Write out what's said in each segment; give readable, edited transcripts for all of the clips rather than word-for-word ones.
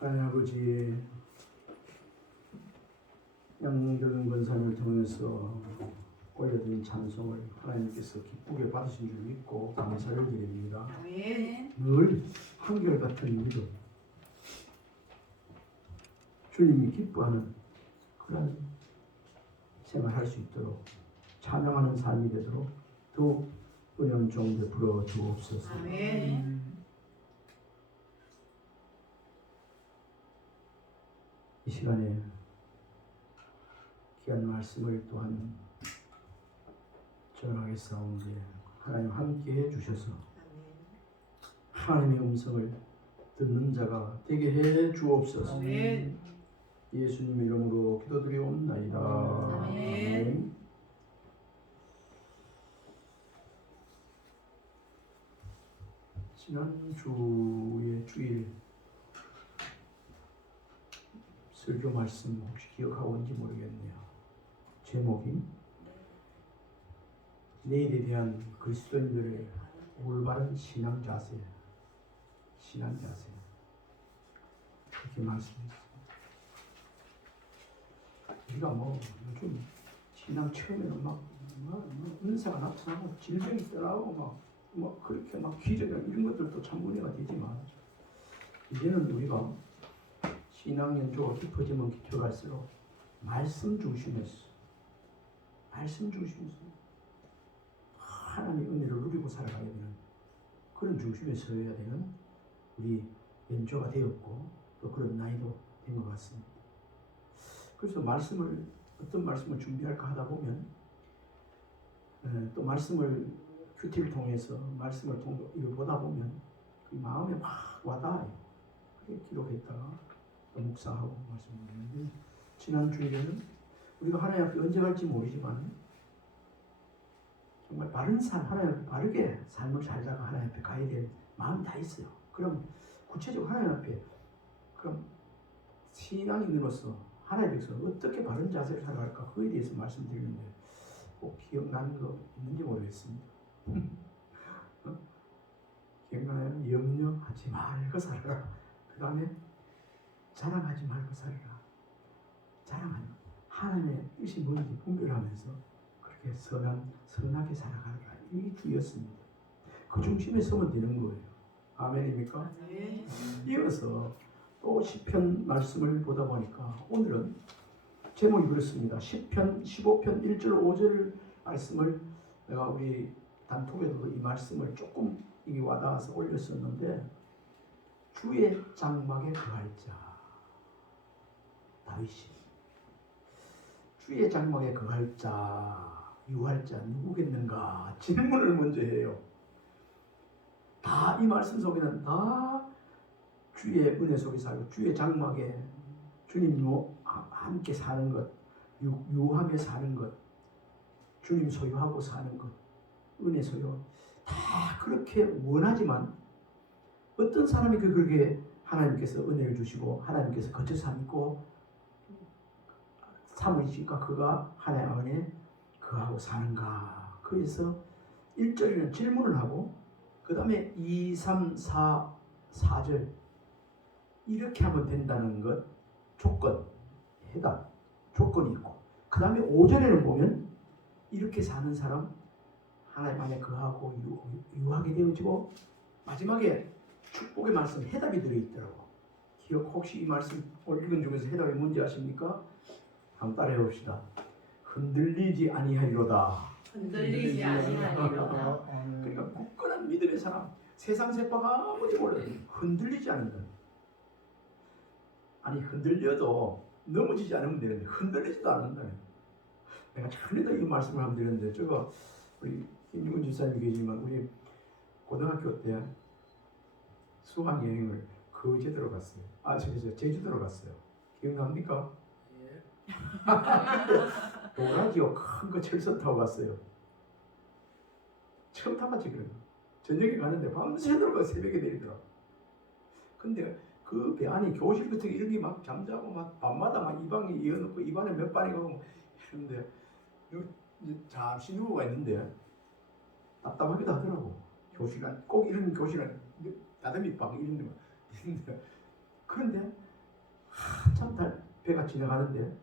하나님 아버지, 양적인 권사님을 통해서 올려드린 찬송을 하나님께서 기쁘게 받으신 줄 믿고 감사를 드립니다. 아멘. 늘 한결같은 믿음, 주님이 기뻐하는 그런 생활할 수 있도록 찬양하는 삶이 되도록 더욱 은혜는 종들 불어 주옵소서. 아멘. 이 시간에 귀한 말씀을 또한 전하겠사온데 하나님 함께해 주셔서 하나님의 음성을 듣는 자가 되게 해 주옵소서. 아멘. 예수님 이름으로 기도드리옵나이다. 아멘. 지난주의 주일 설교 말씀 혹시 기억하고 있는지 모르겠네요. 제목이 내일에 대한 그리스도인들의 올바른 신앙 자세, 그렇게 말씀했습니다. 우리가 뭐 요즘 신앙 처음에는 막 은사가 나타나고 질병이 떠나고 막 그렇게 막 기적이나 이런 것들도 참 은혜가 되지만 이제는 우리가 신앙 연조가 깊어지면 깊어갈수록 말씀 중심에서 하나님의 은혜를 누리고 살아가야 되는 그런 중심에 서야 되는 우리 연조가 되었고 또 그런 나이도 된 것 같습니다. 그래서 어떤 말씀을 준비할까 하다 보면 또 말씀을 큐티를 통해서 말씀을 보다 보면 그 마음에 막 와닿아요. 그렇게 기록했다가 또 묵상하고 말씀드리는데 지난 주일에는 우리가 하나님 앞에 언제 갈지 모르지만 정말 바른 삶, 하나님 앞에 바르게 삶을 살다가 하나님 앞에 가야 될 마음이 다 있어요. 그럼 구체적으로 하나님 앞에 그럼 신앙인으로서 하나님께서 어떻게 바른 자세를 살아갈까 그에 대해서 말씀드리는데 꼭 기억나는 거 있는지 모르겠습니다. 기억나요? 염려하지 말고 살아라. 그 다음에 자랑하지 말고 살아라. 자랑하지 마. 하나님의 뜻이 뭔지 분별하면서 그렇게 선하게 살아가라. 이 주였습니다. 그 중심에 서면 되는 거예요. 아멘입니까? 네. 이어서 또 시편 말씀을 보다 보니까 오늘은 제목이 그렇습니다. 시편 15편 1절 5절 말씀을 내가 우리 단톡에도 이 말씀을 조금 이게 와닿아서 올렸었는데 주의 장막에 거할 자 다윗이 주의 장막에 거할 자 유할 자 누구겠는가 질문을 먼저 해요. 다 이 말씀 속에는 다 주의 은혜 속에 살고 주의 장막에 주님과 함께 사는 것, 유하며 사는 것, 주님 소유하고 사는 것, 은혜 소유 다 그렇게 원하지만 어떤 사람이 그렇게 하나님께서 은혜를 주시고 하나님께서 거쳐서 믿고 삼으시니까 그가 하나님 안에 그하고 사는가. 그래서 1절에는 질문을 하고 그 다음에 2, 3, 4절 이렇게 하면 된다는 것 조건, 해답, 조건이 있고 그 다음에 5절에는 보면 이렇게 사는 사람 하나님 안에 그하고 유하게 되어지고 마지막에 축복의 말씀 해답이 들어있더라고. 기억 혹시 이 말씀 오늘 읽은 중에서 해답이 뭔지 아십니까? 한번 따라해 봅시다. 흔들리지 아니하리로다. 흔들리지 아니하리로다. 그러니까 굳건한 믿음의 사람 세상 세파가 아무지 몰라도 흔들리지 않는다. 아니 흔들려도 넘어지지 않으면 되는데 흔들리지도 않는다. 내가 전에도 이 말씀을 하면 되는데 제가 우리 김유근 집사님이 계시지만 우리 고등학교 때 수학여행을 거제도로 갔어요. 제주도로 갔어요. 기억납니까? 예. 도라지 도라지요 큰 거 철선 타고 갔어요. 처음 타봤지 그런 거. 저녁에 가는데 밤새도록 새벽에 내리더라고. 근데 그 배 안이 교실 같은 게 이런 게 막 잠자고 막 밤마다 막 이 방에 이어놓고 이 반에 몇 반이 가고 이러는데 잠시 누워가 있는데 답답하기도 하더라고. 교실안 꼭 이런 교실안 다다미 방 이런 데만 있는데 그런데 한참 배가 지나가는데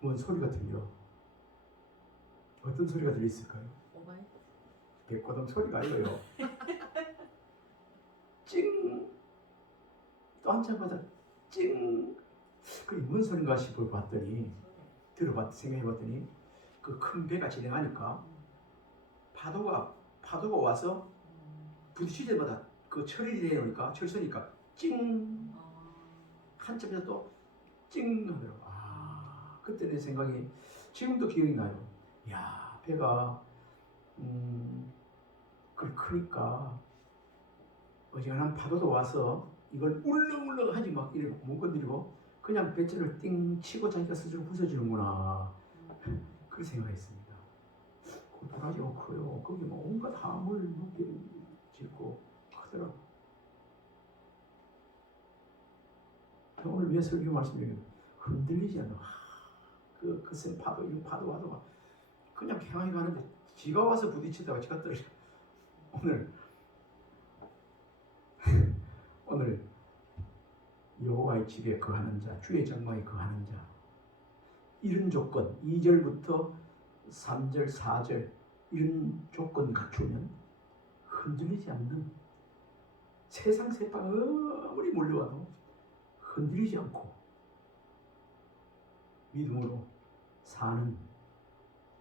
뭔 소리가 들려. 어떤 소리가 들렸을까요? 오마이. 백고동 소리가 아니에요. 찡. 또 한참마다 찡. 그게 뭔 소린가 싶어 봤더니 생각해봤더니 그 큰 배가 진행하니까 파도가 와서 부딪힐 때마다 그 철이 내놓으니까 철서니까 찡. 한참에서 또 찡 하더라고. 그때 내 생각이 지금도 기억이 나요. 야, 배가 그걸 크니까 어지간한 파도도 와서 이걸 울렁울렁 하지 막 이렇게 못 건드리고 그냥 배째를 띵 치고 자기가 스스로 부서지는구나. 그렇게 생각했습니다. 그 도라지가 커요. 거기 뭐 온갖 화물 묶여 짓고 크더라고. 오늘 왜 설교 말씀드리면 흔들리지 않아. 그 파도 이런 파도 와도 그냥 평안히 가는데 지가 와서 부딪히다가 지가 떨어져. 오늘 여호와의 집에 거하는 자, 주의 장막에 거하는 자, 이런 조건 2절부터 3절, 4절 이런 조건 갖추면 흔들리지 않는 세상 세상 아무리 몰려와도 흔들리지 않고 믿음으로 사는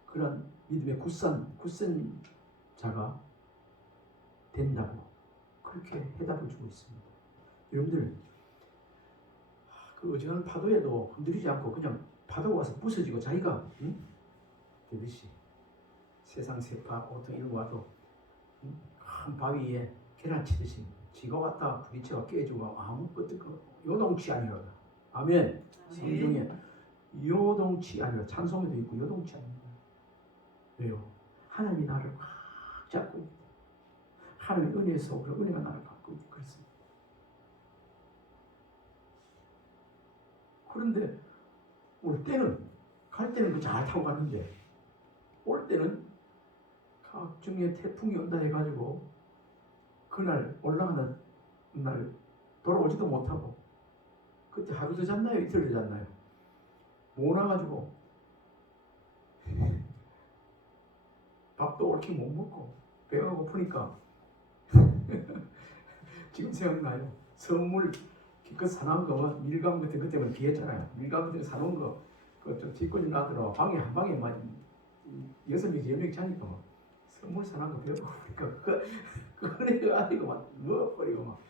그런 믿음의 굳센 자가 된다고 그렇게 해답을 주고 있습니다. 여러분들 그 어지간한 파도에도 흔들리지 않고 그냥 파도가 와서 부서지고 자기가 되듯이 세상 세파 오통 이런 거 와도 큰 바위 위에 계란 치듯이 지가 왔다 부딪혀가 깨지고 아무것도 요동치 아니로다. 아멘. 성경에 요동치 아니라 찬송에도 있고 요동치 아니라. 왜요? 하나님이 나를 확 잡고 있다. 하나님의 은혜 속으로 은혜가 나를 갖고 있다. 그렇습니다. 그런데 올 때는 갈 때는 잘 타고 갔는데 올 때는 각종의 태풍이 온다 해가지고 그날 올라가는 날 돌아오지도 못하고 그때 하루 더 잤나요? 이틀 더 잤나요? 못 와가지고 밥도 옳게 못 먹고 배가 고프니까 지금 생각나요. 선물 기껏 사놓은 거 밀감 같은 것 때문에 비했잖아요. 밀감 같은 거 사놓은 거 그좀 뒷골이 나더라. 방에 한 방에 막 6명 10명 자니까 막 선물 사놓은 거 배가 고프니까 그거를 아니고 막 누워버리고 막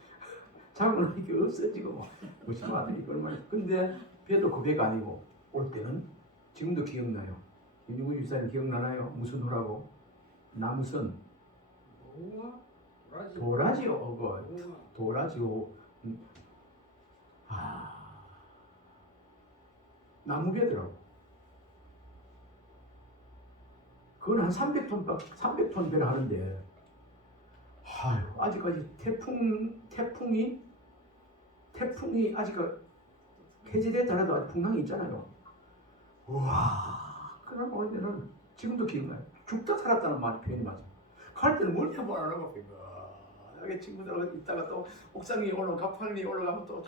자고 나니까 없어지고 막 무슨 아들이 얼마나. 근데 배도 그 배가 아니고 올 때는 지금도 기억나요. 김용구 유사님 기억나나요? 무슨 호라고? 나무선 도라지요. 도라지요. 나무배더라고. 그건 한 300톤 배를 하는데 아직까지 태풍이 아직 해제됐더라도 아직 풍랑이 있잖아요. 우와, 그날 올 때는 지금도 기억나요. 죽다 살았다는 말 표현이 맞아. 갈 때는 멀리 한번 안 하고 여기 친구들하고 있다가 또 옥상 위에 가판 위에 올라가면 또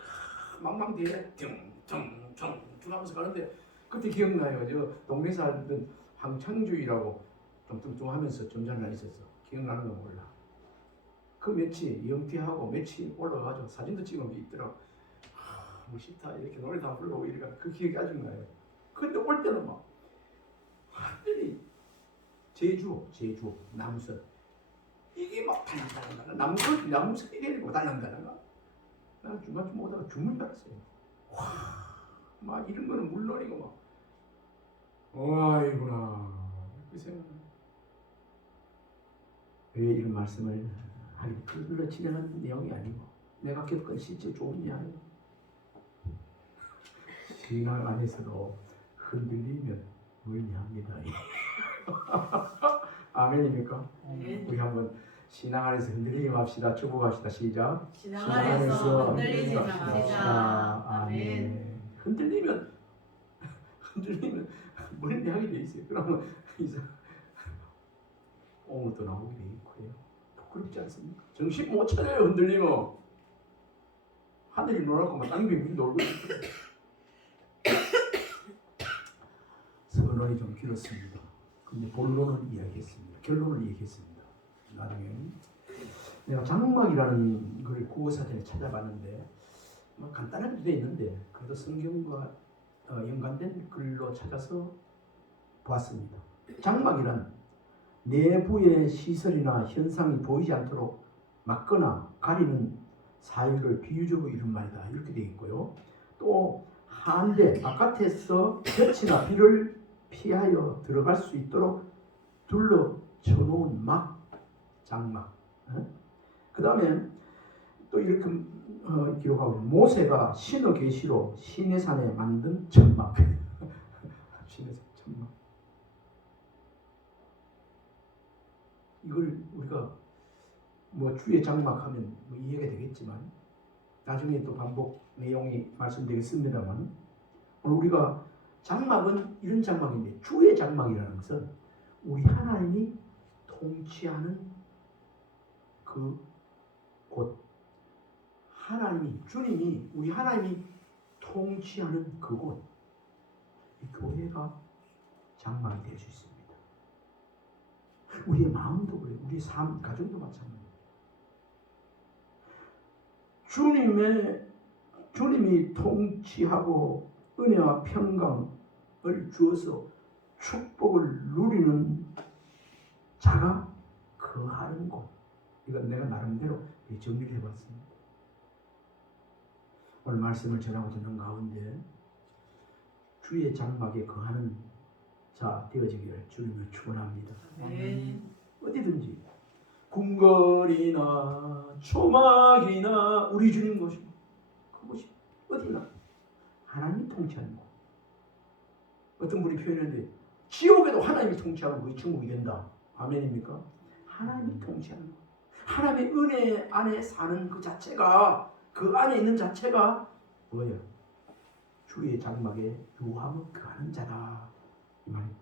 망망 뒤에 퉁퉁퉁 하면서 가는데 그때 기억나요. 저 동네 살던 황창주의라고 뚱뚱뚱하면서 점잖은 날 있었어. 기억나는 거 몰라. 그 며칠 영태하고 며칠 올라가가지고 사진도 찍은 게 있더라고. 멋있다 이렇게 노래 다 부르고 이러니까 그 기억이 아직 나요. 근데 올 때는 막 완전히 제주 나무선 이게 막 달랑달랑 나무선 이게 아니고 달랑달랑. 나는 중간쯤 오다가 죽는 줄 알았어요. 막 이런 거는 물론이고 막 아이구나 그 생각. 왜 이런 말씀을 하기 흘러치려는 내용이 아니고 내가 겪은 실제 좋은 이야기. 신앙 안에서도 흔들리면 멀미합니다. 아멘입니까? 아멘. 우리 한번 신앙 안에서 흔들리지 맙시다. 축복합시다. 시작. 신앙 안에서 흔들리지 합시다. 맙시다. 아멘. 흔들리면 멀미하게 돼 있어요. 그러면 이제 옹도 나오게 돼 있고요. 부끄럽지 않습니까? 정신 못 차려요. 흔들리면 하늘이 노랗고 막 땅이 빙빙 돌고 있어요. 선언이 좀 길었습니다. 근데 본론을 이야기했습니다. 결론을 얘기했습니다. 나중에 내가 장막이라는 걸 국어사전에 찾아봤는데 뭐 간단하게 되어 있는데 그래도 성경과 연관된 글로 찾아서 보았습니다. 장막이란 내부의 시설이나 현상이 보이지 않도록 막거나 가리는 사유를 비유적으로 이룬 말이다. 이렇게 되어 있고요. 또 한데 바깥에서 볕이나 비를 피하여 들어갈 수 있도록 둘러쳐 놓은 막, 장막. 그 다음에 또 이렇게 기록하고 모세가 신의 계시로 시내산에 만든 천막. 시내산 천막. 이걸 우리가 뭐 주의 장막하면 뭐 이해가 되겠지만 나중에 또 반복 내용이 말씀되겠습니다만 오늘 우리가 장막은 이런 장막인데 주의 장막이라는 것은 우리 하나님이 통치하는 그 곳, 하나님이 주님이 우리 하나님이 통치하는 그곳, 이 교회가 장막이 될 수 있습니다. 우리의 마음도 그래요. 우리의 삶, 가정도 마찬가지입니다. 주님이 통치하고 은혜와 평강을 주어서 축복을 누리는 자가 거하는 곳. 이건 내가 나름대로 정리를 해봤습니다. 오늘 말씀을 전하고 듣는 가운데 주의 장막에 거하는 자 되어지기를 주님을 축원합니다. 아멘. 어디든지 궁궐이나 초막이나 우리 주님 곳이 그곳이 어디나 하나님이 통치하는 곳. 어떤 분이 표현했는데 지옥에도 하나님이 통치하고 그게 천국이 된다. 아멘입니까? 하나님이 통치하는 곳. 하나님의 은혜 안에 사는 그 자체가 그 안에 있는 자체가 뭐예요? 주의 장막에 유함을 거하는 자다. 이 말입니다.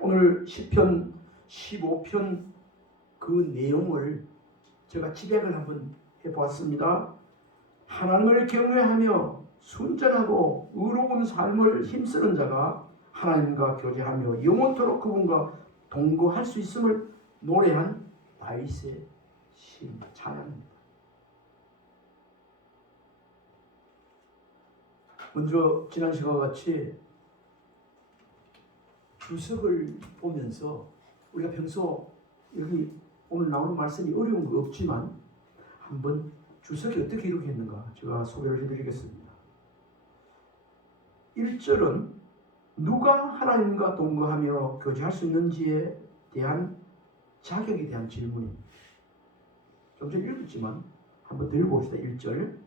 오늘 시편 15편 그 내용을 제가 집약을 한번 해보았습니다. 하나님을 경외하며 순전하고 의로운 삶을 힘쓰는 자가 하나님과 교제하며 영원토록 그분과 동거할 수 있음을 노래한 다윗의 시 찬양입니다. 먼저 지난 시간과 같이 주석을 보면서 우리가 평소 여기 오늘 나오는 말씀이 어려운 거 없지만 한번 주석이 어떻게 이루어졌는가 제가 소개를 해드리겠습니다. 1절은 누가 하나님과 동거하며 교제할 수 있는지에 대한 자격에 대한 질문입니다. 좀 전에 읽었지만 한번 더 읽어봅시다. 1절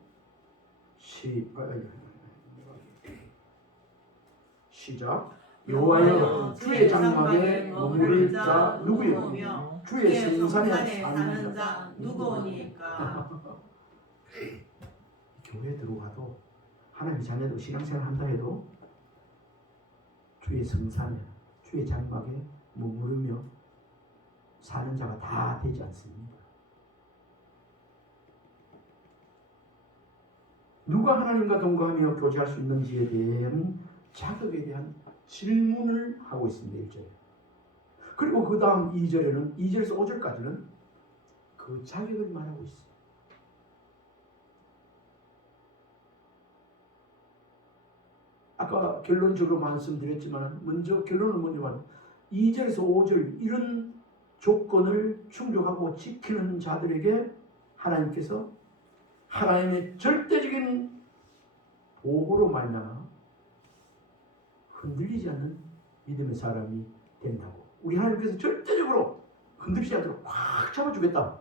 시작. 여호와여 주의 장막에 머무를 자 누구요? 주의 성산에 사는 자 누구오니까? 교회에 들어가도 하나님의 자녀도 신앙생활 한다 해도 주의 성산에 주의 장막에 머무르며 사는 자가 다 되지 않습니다. 누가 하나님과 동거하며 교제할 수 있는지에 대한 자격에 대한 질문을 하고 있습니다. 1절에. 그리고 그 다음 2절에는 2절에서 5절까지는 그 자격을 말하고 있어요. 아까 결론적으로 말씀드렸지만 먼저 결론을 먼저 말하면 2절에서 5절 이런 조건을 충족하고 지키는 자들에게 하나님께서 하나님의 절대적인 보호로 말미암아 흔들리지 않는 믿음의 사람이 된다고. 우리 하나님께서 절대적으로 흔들리지 않도록 꽉 잡아주겠다.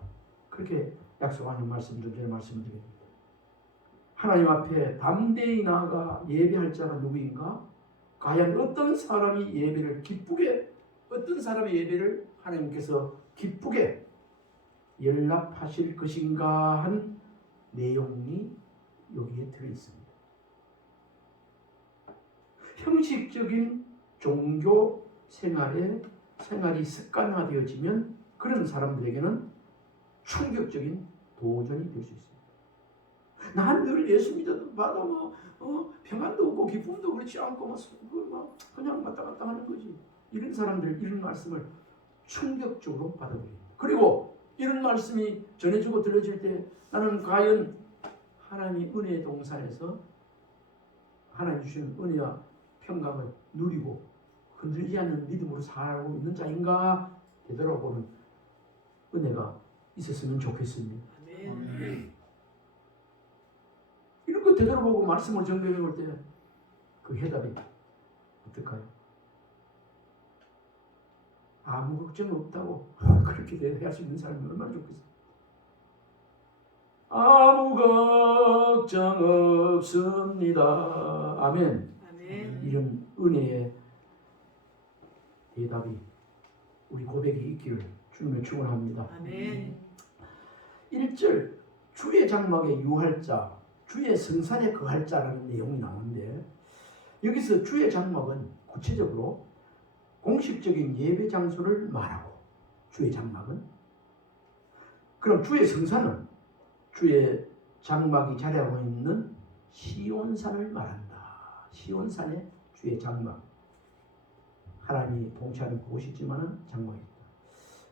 그렇게 약속하는 말씀 좀 전에 말씀을 드립니다. 하나님 앞에 담대히 나아가 예배할 자가 누구인가? 과연 어떤 사람의 예배를 기쁘게, 어떤 사람의 예배를 하나님께서 기쁘게 연락하실 것인가 한 내용이 여기에 들어있습니다. 형식적인 종교 생활이 습관화되어지면 그런 사람들에게는 충격적인 도전이 될 수 있습니다. 난 늘 예수 믿어봐도 평안도 없고 기쁨도 그렇지 않고 그냥 왔다 갔다 하는 거지. 이런 사람들 이런 말씀을 충격적으로 받아들입니다. 그리고 이런 말씀이 전해지고 들려질 때 나는 과연 하나님의 은혜의 동산에서 하나님 주시는 은혜와 평강을 누리고 흔들리지 않는 믿음으로 살고 있는 자인가 되돌아보는 은혜가 있었으면 좋겠습니다. 아멘. 이런 거 되돌아보고 말씀을 정리해 볼 때 그 해답이 어떨까요? 아무 걱정 없다고 그렇게 할 수 있는 사람이 얼마나 좋겠어요. 아무 걱정 없습니다. 아멘. 아멘. 이런 은혜의 대답이 우리 고백이 있기를 주님을 축원합니다. 아멘. 1절 주의 장막에 유할 자, 주의 성산에 거할 자라는 내용이 나오는데 여기서 주의 장막은 구체적으로 공식적인 예배 장소를 말하고 주의 장막은 그럼 주의 성산은 주의 장막이 자리하고 있는 시온산을 말한다. 시온산의 주의 장막 하나님이 통치하는 곳이지만은 장막이 있다.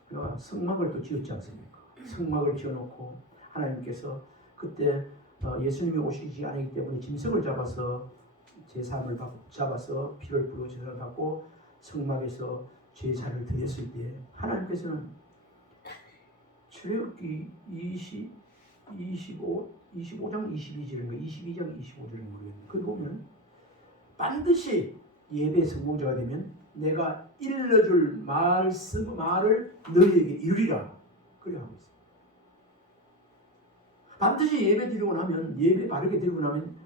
그러니까 성막을 또 지었지 않습니까? 성막을 지어놓고 하나님께서 그때 예수님이 오시지 않기 때문에 짐승을 잡아서 제사함을 잡아서 피를 부어 제사를 받고 성막에서 제사를 드렸을 때 하나님께서는 출애굽기 25장 22절인가 22장 25절인가 모르겠는데 거기 보면 반드시 예배 성공자가 되면 내가 일러줄 말을 너희에게 이루리라 그래 하고 있어요. 반드시 예배 드리고 나면 예배 바르게 드리고 나면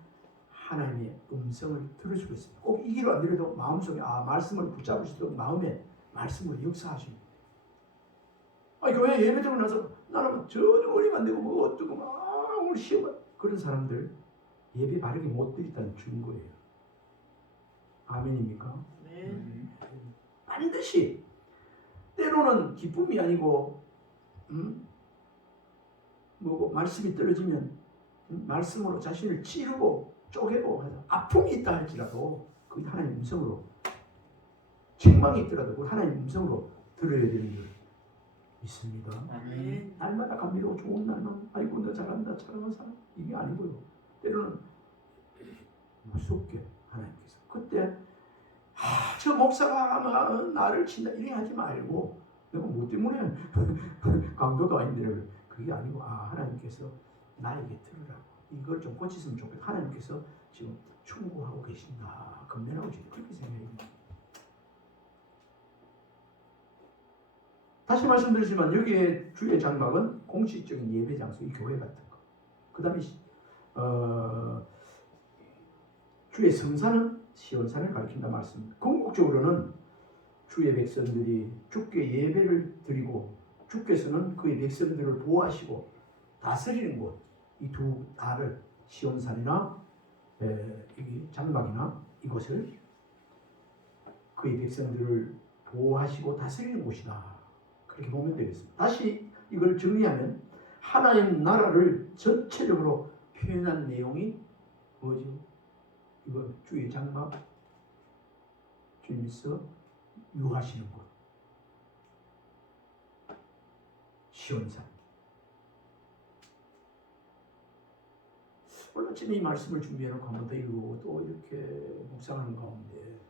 하나님의 음성을 들을 수가 있습니다. 꼭 이기로 안 들어도 마음속에 말씀을 붙잡으시도록 마음에 말씀을 역사하십니다. 교회 예배 드리고 나서 나는 전혀 머리가 안 되고 뭐 어쩌고 막 오늘 시험 그런 사람들 예배 바르게 못 드렸다는 증거예요. 아멘입니까? 네. 반드시 때로는 기쁨이 아니고 말씀이 떨어지면 말씀으로 자신을 찌르고 쪼개고 해서 아픔이 있다 할지라도 그게 하나님의 음성으로 책망이 있더라도 그걸 하나님의 음성으로 들어야 되는 줄 믿습니다. 아멘. 날마다 감미로워 좋은 날만 아이고 너 잘한다 잘하는 사람 이게 아니고요. 때로는 무섭게 하나님께서 그때 저 목사가 나를 친다 이래 하지 말고 내가 뭐 때문에 강도도 아닌데 그게 아니고 하나님께서 나에게 들으라고 이걸 좀 고치시면 좋겠다. 하나님께서 지금 충고하고 계신다. 건면하고 계신다. 그렇게 생각합니다. 다시 말씀드리지만 여기에 주의 장막은 공식적인 예배 장소, 이 교회 같은 거. 그 다음에 주의 성산은 시온산을 가리킨다 말씀입니다. 궁극적으로는 주의 백성들이 주께 예배를 드리고 주께서는 그의 백성들을 보호하시고 다스리는 곳, 이 두 나를 시온산이나 이 장막이나 이곳을 그의 백성들을 보호하시고 다스리는 곳이다. 그렇게 보면 되겠습니다. 다시 이걸 정리하면 하나님 나라를 전체적으로 표현한 내용이 뭐죠? 이거 주의 장막, 주님께서 유하시는 곳, 시온산. 오늘 아침에 이 말씀을 준비해놓고 한 번 더 읽고 또 이렇게 묵상하는 가운데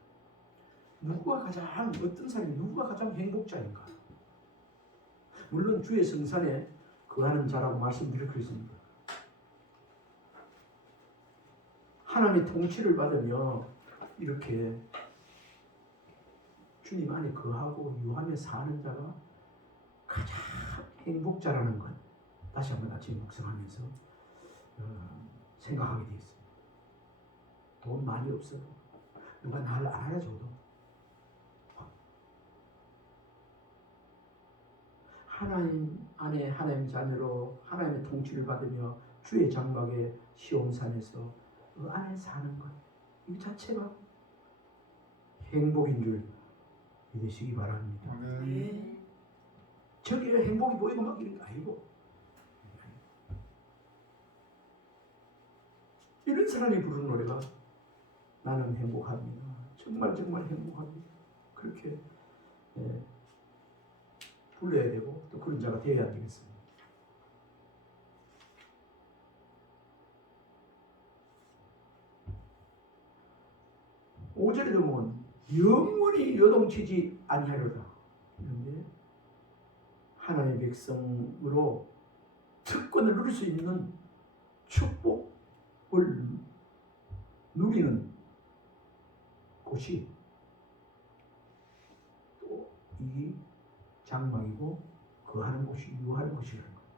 어떤 사람이 누구가 가장 행복자인가? 물론 주의 성산에 거하는 자라고 말씀드렸습니다. 하나님의 통치를 받으며 이렇게 주님 안에 거하고 유하며 사는 자가 가장 행복자라는 것 다시 한번 아침에 묵상하면서 생각하게 되었습니다. 돈 많이 없어도 누가 나를 안 알아줘도 하나님 안에 하나님 자녀로 하나님의 통치를 받으며 주의 장막의 시온산에서 그 안에 사는 것, 이 자체가 행복인 줄 믿으시기 바랍니다. 아멘. 저기에 행복이 보이고 막 이런 게 아니고, 이런 사람이 부르는 노래가 나는 행복합니다. 정말 정말 행복합니다. 그렇게 불러야 되고 또 그런 자가 되어야 되겠습니다. 오절에 보면 영원히 요동치지 아니하리라. 그런데 하나님의 백성으로 특권을 누릴 수 있는 축복을 누리는 곳이 또 이 장막이고 거하는 곳이 유하는 곳이라는 거예요.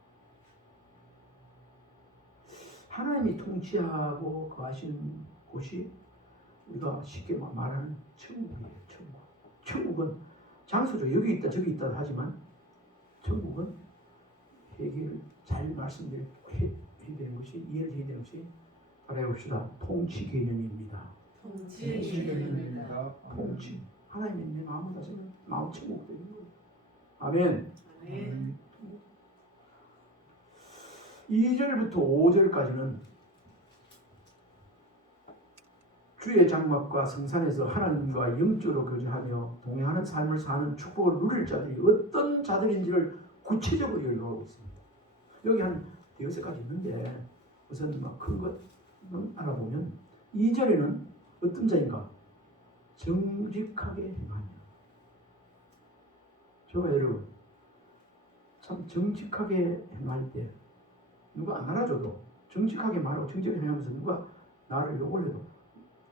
하나님이 통치하고 거하시는 곳이 우리가 쉽게 말하는 천국이에요. 천국. 천국은 장소죠. 여기 있다 저기 있다 하지만 천국은 해결을 잘 말씀드려야 되는 것이, 이해를 해야 되는 것이, 따라해봅시다. 통치 개념입니다. 통치 개념입니다. 통치. 하나님이 내 마음을 다스리면 마음 천국 되는 거예요. 아멘. 아멘. 2절부터 5절까지는 주의 장막과 성산에서 하나님과 영적으로 교제하며 동행하는 삶을 사는 축복을 누릴 자들이 어떤 자들인지를 구체적으로 열거하고 있습니다. 여기 한 대여섯 가지 있는데 우선 큰 것 알아보면 2절에는 어떤 자인가? 정직하게 행하며. 저와 여러분 참 정직하게 행할 때 누가 안 알아줘도 정직하게 말하고 정직하게 행하면서 누가 나를 욕을 해도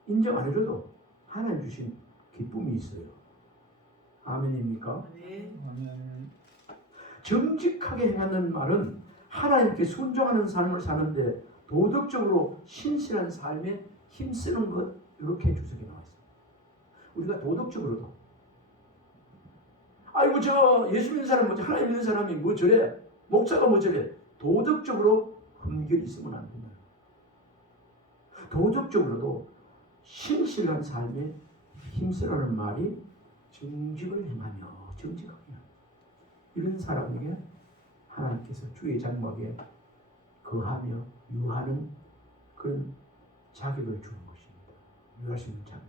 인정 안 해줘도 하나님 주신 기쁨이 있어요. 아멘입니까? 아멘. 정직하게 행하는 말은 하나님께 순종하는 삶을 사는데 도덕적으로 신실한 삶에 힘쓰는 것, 이렇게 주석이 나와 있습니다. 우리가 도덕적으로도 아이고 저 예수 믿는 사람 뭐지, 하나님 믿는 사람이 뭐 저래, 목사가 뭐 저래, 도덕적으로 흠결이 있으면 안 된다. 도덕적으로도 신실한 삶에 힘쓰라는 말이 정직을 행하며, 정직하게 이런 사람에게 하나님께서 주의 장막에 거하며 유하는 그런 자격을 주는 것입니다. 유할 수 있는 자격.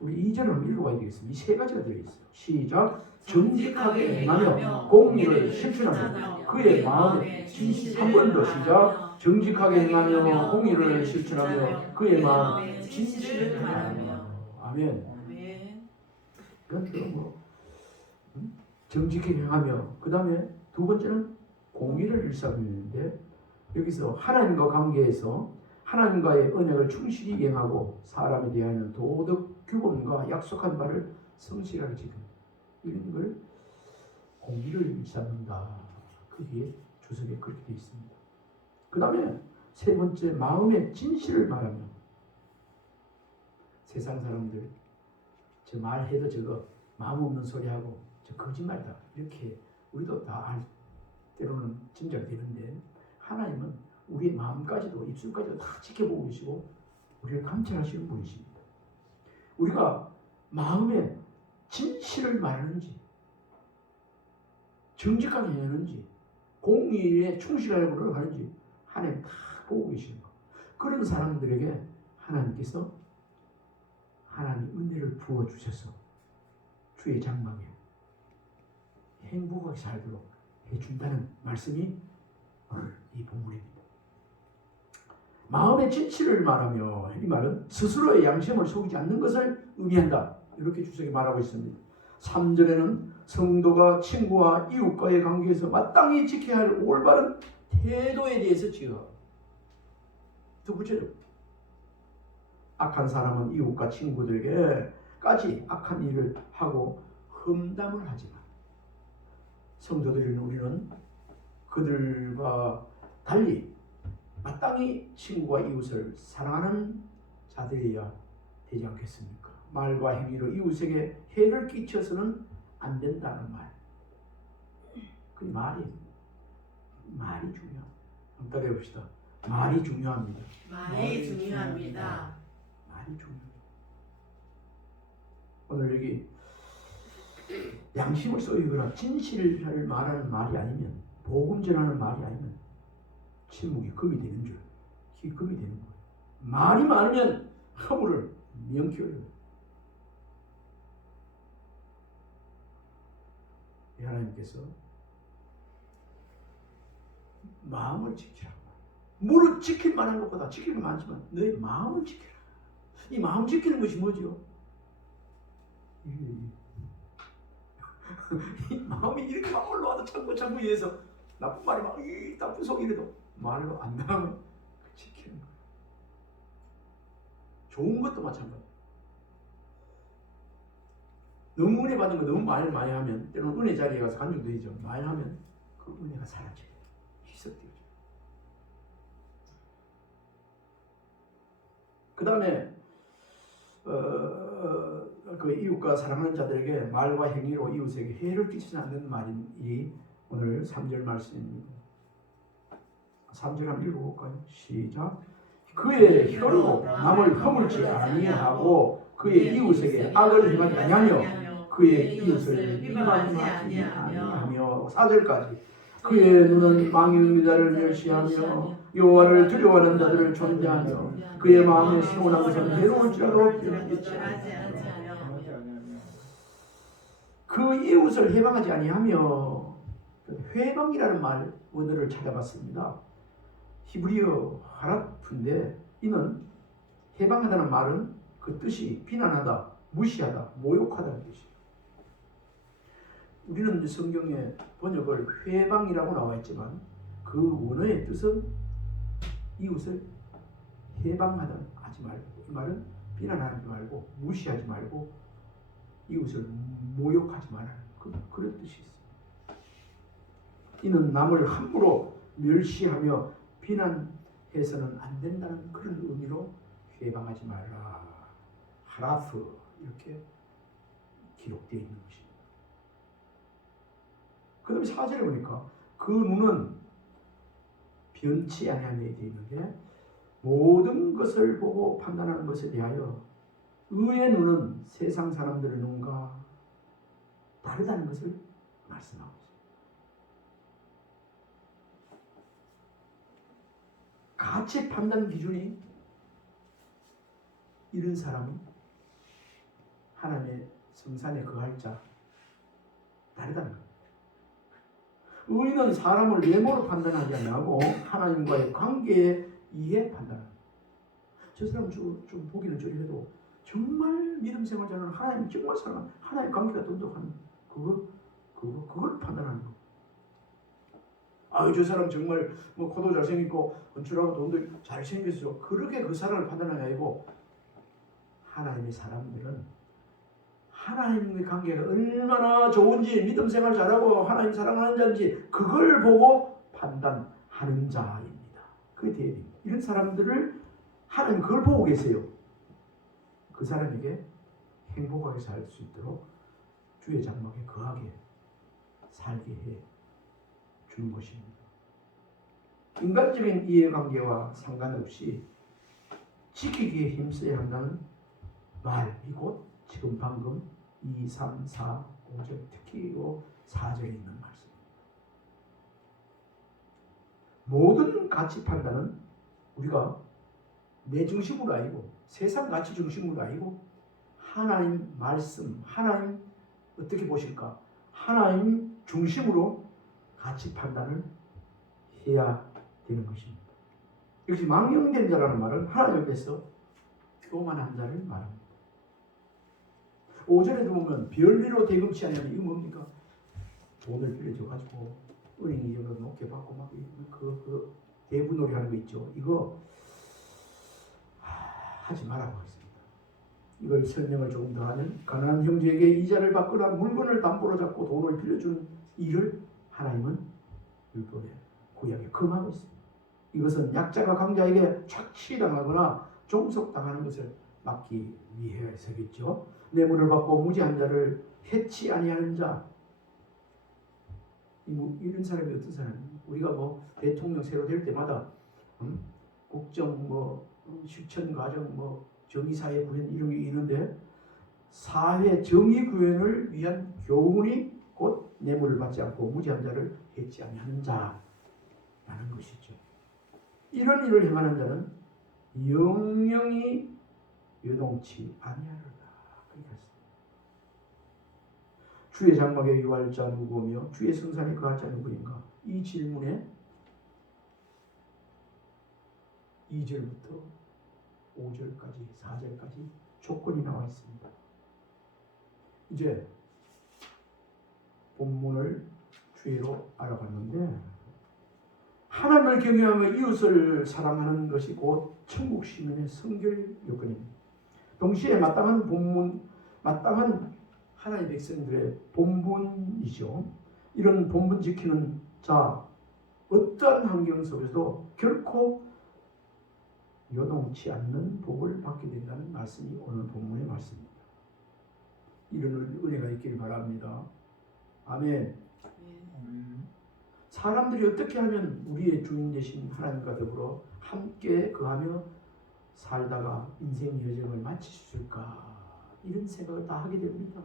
우리 2절을 한번 읽어봐야 되겠습니다. 이 세 가지가 들어있어요. 시작. 정직하게 행하며 공의를 실천하며 그의 마음에 진실. 한 번 더 시작. 정직하게 행하며 공의를 실천하며 그의 마음에 진실을 바라며. 아멘. 아멘. 그러니까 정직하게 행하며, 그 다음에 두 번째는 공의를 일삼는데, 여기서 하나님과 관계에서 하나님과의 언약을 충실히 이행하고 사람에 대하여 도덕 규범과 약속한 바를 성실하게 지킵니다. 이런 걸 공의를 일삼는다. 그 뒤에 주석에 그렇게 되어 있습니다. 그 다음에 세 번째, 마음의 진실을 말하며. 세상 사람들 저 말해도 저거 마음 없는 소리하고 저 거짓말이다, 이렇게 우리도 다 때로는 짐작되는데, 하나님은 우리의 마음까지도 입술까지도 다 지켜보고 계시고 우리를 감찰하시는 분이십니다. 우리가 마음에 진실을 말하는지, 정직하게 하는지, 공의에 충실하려고 하는지 하나님 다 보고 계시는 거. 그런 사람들에게 하나님께서 하나님 은혜를 부어주셔서 주의 장막에 행복하게 살도록 해준다는 말씀이 오늘 이 본문입니다. 마음의 진실을 말하며, 이 말은 스스로의 양심을 속이지 않는 것을 의미한다, 이렇게 주석이 말하고 있습니다. 3절에는 성도가 친구와 이웃과의 관계에서 마땅히 지켜야 할 올바른 태도에 대해서 지어. 두 번째로 악한 사람은 이웃과 친구들에게까지 악한 일을 하고 험담을 하지만, 성도들인 우리는 그들과 달리 마땅히 친구와 이웃을 사랑하는 자들이어야 되지 않겠습니까? 말과 행위로 이웃에게 해를 끼쳐서는 안 된다는 말. 그 말이 중요합니다. 한번 따라해 봅시다. 말이 중요합니다. 말이 중요합니다. 말이 중요합니다. 오늘 여기 양심을 쏘이거나 진실을 말하는 말이 아니면, 복음 전하는 말이 아니면 침묵이 금이 되는 줄, 그게 금이 되는 거예요. 말이 많으면 허물을 명쾌 어려워요. 하나님께서 마음을 지키라고. 무릇 지킬 만한 것보다 지킬 게 많지만 너의 마음을 지키라. 이 마음 지키는 것이 뭐죠? 이 마음이 이렇게 막 올라와도 참고 위해서 나쁜 말이 막 나쁜 속이 이래도 말로 안 나오면 지키는 거예요. 좋은 것도 마찬가지. 너무 은혜 받은 거 너무 많이 하면 때로는 은혜 자리에 가서 간주되죠. 많이 하면 그 은혜가 사라져요. 희석되어져요. 그 다음에 그 이웃과 사랑하는 자들에게 말과 행위로 이웃에게 해를 끼치지 않는 말이 오늘 3절 말씀입니다. 3절 한번 읽어볼까요? 시작. 그의 혀로 남을 허물지 아니하고 그의 이웃에게 악을 행하지 아니하며 그의 이웃을 비방하지 아니하며 4절까지 그의 눈은 망령된 자를 멸시하며 여호와를 두려워하는 자들을 존대하며 그의 마음에 시원한 것은 해로울지라도 변하지 아니하며 그 이웃을 해방하지 아니하며 회방이라는 말 원어를 찾아봤습니다. 히브리어 하라프인데 이는 해방하다는 말은 그 뜻이 비난하다, 무시하다, 모욕하다는 뜻이에요. 우리는 성경에 번역을 회방이라고 나와 있지만 그 원어의 뜻은 이웃을 해방하다 하지 말고, 이 말은 비난하지 말고 무시하지 말고 이웃을 모욕하지 말라는 그런 뜻이 있습니다. 이는 남을 함부로 멸시하며 비난해서는 안 된다는 그런 의미로 해방하지 말라. 하라프 이렇게 기록되어 있는 것입니다. 그 다음에 4절에 보니까 그 눈은 변치 아니하며 되어 있는데 모든 것을 보고 판단하는 것에 대하여 의의 눈은 세상 사람들의 눈과 다르다는 것을 말씀하고 있습니다. 가치 판단 기준이 이런 사람은 하나님의 성산에 거할 자 다르다는 겁니다. 의인은 사람을 외모로 판단하지 않고 하나님과의 관계에 의해 판단합니다. 저 사람 좀 보기는 저래도 정말 믿음 생활 잘하는 하나님 정말 사랑하는 하나님 관계가 돈독한 그걸 판단하는 거. 아유 저 사람 정말 뭐 코도 잘생기고 건축하고 돈도 잘생겼어. 그렇게 그 사람을 판단하는 게 아니고 하나님의 사람들은 하나님의 관계가 얼마나 좋은지 믿음 생활 잘하고 하나님 사랑하는 자인지 그걸 보고 판단하는 자입니다. 그게 대입니다. 이런 사람들을 하나님 그걸 보고 계세요. 그 사람에게 행복하게 살 수 있도록 주의 장막에 거하게 살게 해 주는 것입니다. 인간적인 이해관계와 상관없이 지키기에 힘써야 한다는 말이 곧 지금 방금 2, 3, 4, 5절 특히 4절에 있는 말씀입니다. 모든 가치 판단은 우리가 내 중심으로 아니고 세상 가치 중심으로 아니고 하나님 말씀, 하나님 어떻게 보실까? 하나님 중심으로 가치 판단을 해야 되는 것입니다. 역시 망령된 자라는 말은 하나님께서 교만한 자를 말합니다. 5절에도 보면 별리로 대금치 아니하면 이거 뭡니까? 돈을 빌려줘가지고 은행 이자를 높게 받고 막 그 대부놀이 하는 거 있죠. 이거 하지 말라고 했습니다. 이걸 설명을 조금 더 하면 가난한 형제에게 이자를 받거나 물건을 담보로 잡고 돈을 빌려주는 일을 하나님은 율법에 구약에 금하고 있습니다. 이것은 약자가 강자에게 착취당하거나 종속당하는 것을 막기 위해서겠죠. 뇌물을 받고 무지한 자를 해치 아니하는 자. 이런 사람이 어떤 사람입니까? 우리가 뭐 대통령 새로 될 때마다 국정 뭐 실천 과정 뭐 정의사회 구현 이런 게 있는데 사회 정의 구현을 위한 교훈이 곧 뇌물을 받지 않고 무지한 자를 해치 아니하는 자라는 것이죠. 이런 일을 행하는 자는 영영이 요동치 아니하리라. 주의 장막에 유할 자 누구며 주의 성산에 거할 자 누구인가? 이 질문에 2절부터 5절까지 4절까지 조건이 나와 있습니다. 이제 본문을 주의로 알아봤는데 하나님을 경외하며 이웃을 사랑하는 것이 곧 천국 시민의 성결 요건입니다. 동시에 마땅한 하나님의 백성들의 본분이죠. 이런 본분 지키는 자 어떠한 환경 속에서도 결코 요동치 않는 복을 받게 된다는 말씀이 오늘 본문의 말씀입니다. 이런 은혜가 있길 바랍니다. 아멘. 사람들이 어떻게 하면 우리의 주인 되신 하나님과 더불어 함께 거하며 살다가 인생 여정을 마칠 수 있을까? 이런 생각을 다 하게 됩니다.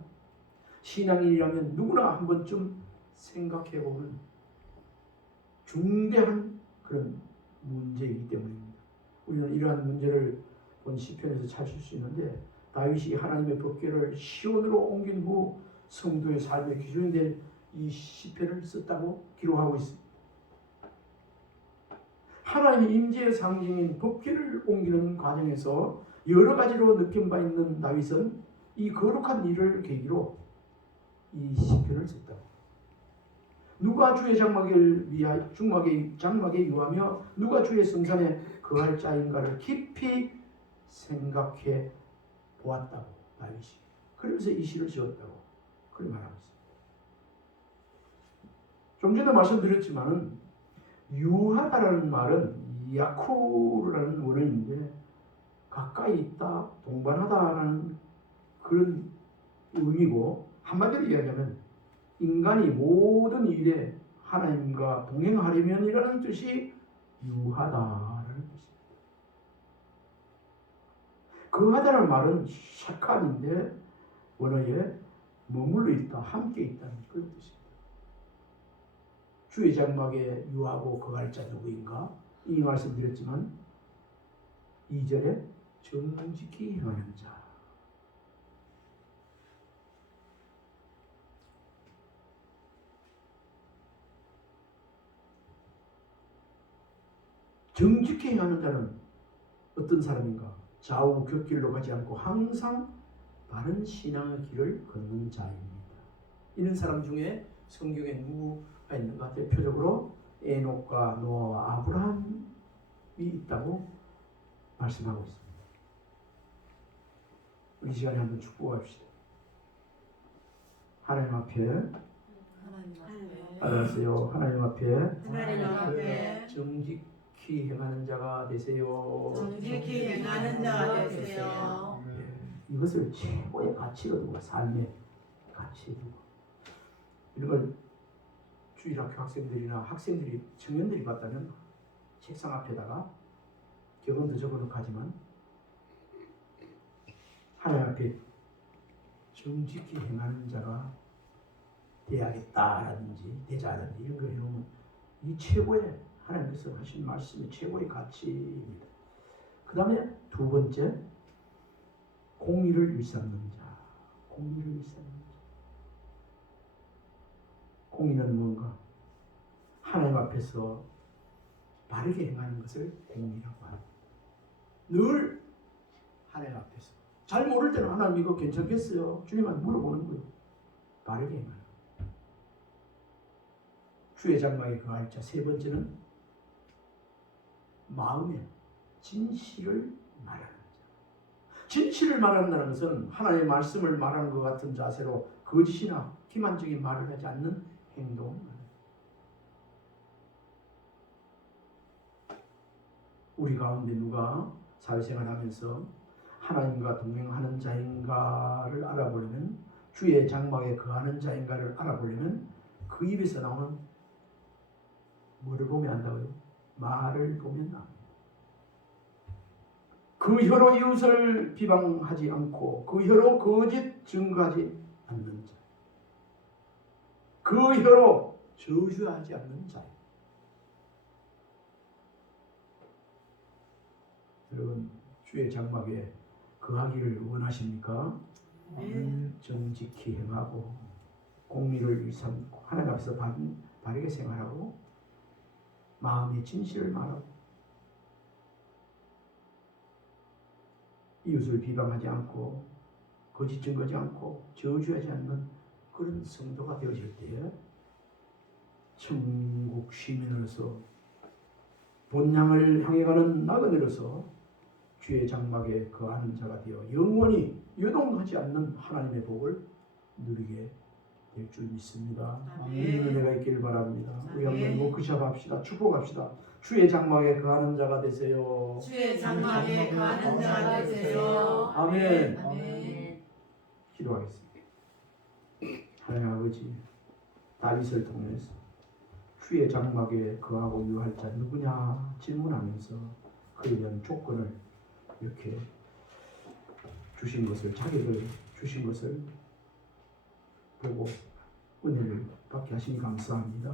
신앙인이라면 누구나 한 번쯤 생각해보는 중대한 그런 문제이기 때문입니다. 우리는 이러한 문제를 본 시편에서 찾을 수 있는데 다윗이 하나님의 법궤를 시온으로 옮긴 후 성도의 삶의 기준이 된 이 시편을 썼다고 기록하고 있습니다. 하나님의 임재의 상징인 법궤를 옮기는 과정에서 여러 가지로 느낀 바 있는 다윗은 이 거룩한 일을 계기로 이 시편을 썼다고. 누가 주의 장막에 유하며 누가 주의 성산에 거할 자인가를 깊이 생각해 보았다고 다윗이. 그러면서 이 시를 지었다고 그렇게 말하고 있습니다. 좀 전에 말씀드렸지만 유하다라는 말은 야쿠라는 원어인데 가까이 있다, 동반하다라는 그런 의미고 한마디로 이야기하면 인간이 모든 일에 하나님과 동행하려면이라는 뜻이 유하다라는 뜻입니다. 거하다라는 말은 샤칸인데 원어에 머물러 있다, 함께 있다는 그런 뜻입니다. 주의 장막에 유하고 거할 자 누구인가? 이 말씀드렸지만 2절에 정직히 행하는 자. 정직히 행하는 자는 어떤 사람인가? 좌우 곁길로 가지 않고 항상 바른 신앙의 길을 걷는 자입니다. 이런 사람 중에 성경에 누구가 있는가? 대표적으로 에녹과 노아와 아브라함이 있다고 말씀하고 있습니다. 우리 시간에 한번 축복합시다. 하나님 앞에 안녕하세요. 하나님 앞에 정직히 행하는 자가 되세요. 정직히 행하는 자가 되세요. 이것을 최고의 가치로 두고 삶의 가치로 두고 이런 걸 주일학교 학생들이나 학생들이 청년들이 봤다면 책상 앞에다가 격언도 적어놓고 하지만 하나님 앞에 정직히 행하는 자가 돼야겠다라든지 되자라든지 이런 걸 해놓으면 이 최고의 하나님께서 하신 말씀이 최고의 가치입니다. 그 다음에 두 번째 공의를 일삼는 자. 공의를 일삼는 자. 공의는 뭔가? 하나님 앞에서 바르게 행하는 것을 공의라고 합니다. 늘 하나님 앞에서 잘 모를 때는 하나님 이거 괜찮겠어요? 주님한테 물어보는 거예요. 바르게 행하는 거예요. 주의 장막에 거할 자. 세 번째는 마음에 진실을 말하는 자. 진실을 말한다는 것은 하나님의 말씀을 말하는 것 같은 자세로 거짓이나 기만적인 말을 하지 않는 행동을 우리 가운데 누가 사회생활 하면서 하나님과 동행하는 자인가를 알아보려면, 주의 장막에 거하는 자인가를 알아보려면 그 입에서 나오는 뭐를 보면 안다고요? 말을 보면 압니다. 그 혀로 이웃을 비방하지 않고 그 혀로 거짓 증거하지 않는 자, 그 혀로 저주하지 않는 자. 여러분, 주의 장막에 거하기를 원하십니까? 정직히 행하고 공의를 일삼고 하나님 앞에서 바르게 생활하고 마음의 진실을 말하고 이웃을 비방하지 않고 거짓 증거하지 않고 저주하지 않는 그런 성도가 되어질 때에 천국 시민으로서 본향을 향해 가는 나그네로서 주의 장막에 거하는 자가 되어 영원히 요동하지 않는 하나님의 복을 누리게 될 줄 믿습니다. 이 은혜가 있기를 바랍니다. 우리 한번 워크숍합시다. 축복합시다. 주의 장막에 거하는 자가 되세요. 주의 장막에 거하는 자가 되세요. 아멘. 아멘. 기도하겠습니다. 하나님 아버지, 다윗을 통해서 주의 장막에 거하고 유할 자 누구냐 질문하면서 그에 대한 조건을 이렇게 주신 것을, 자기를 주신 것을 보고 은혜를 받게 하시니 감사합니다.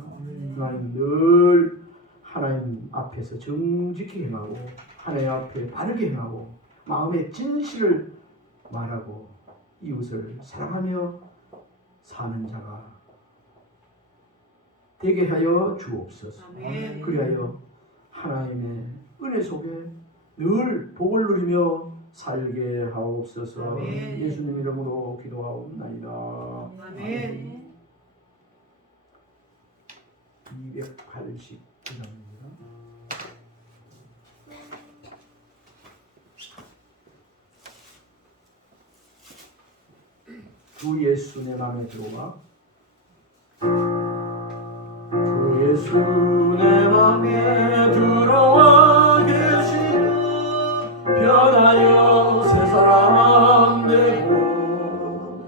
하나님 늘 하나님 앞에서 정직히 행하고 하나님 앞에 바르게 행하고 마음의 진실을 말하고 이웃을 사랑하며 사는 자가 되게 하여 주옵소서. 아멘. 그리하여 하나님의 은혜 속에 늘 복을 누리며 살게 하옵소서. 아멘. 예수님 이름으로 기도하옵나이다. 아멘. 289장입니다. 주 예수 내 맘에 들어와. 주 예수 내 맘에 들어와 계시는 변하여 새 사람 되고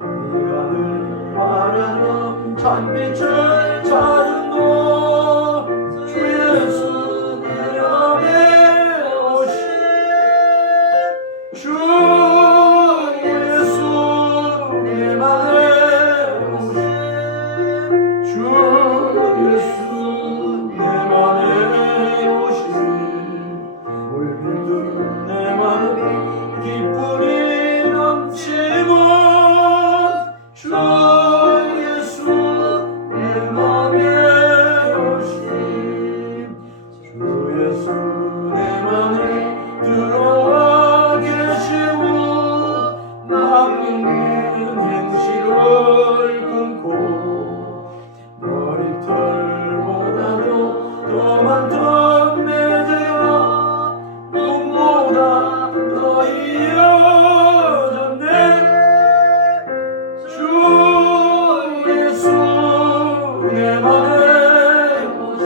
네가 늘 바라는 찬빛을 찾은 너 주 예수 내 맘에 오신 주 예수 내 맘에 오신 주 예수 내 맘에 오신 물들듯 내 맘에 기쁨이 넘치고 주 예수 내 맘에 오신 주 예수 내 맘에 들어와 계시고 막는 행실을 끊고 머리털보다도 더 많던 내 죄가 눈보다 더 이어졌네. 주 예수 내 맘에 오신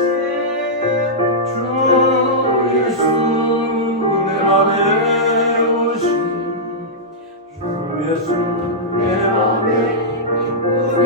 주 예수 내 맘에 오신 주 예수 내 맘에 기쁨이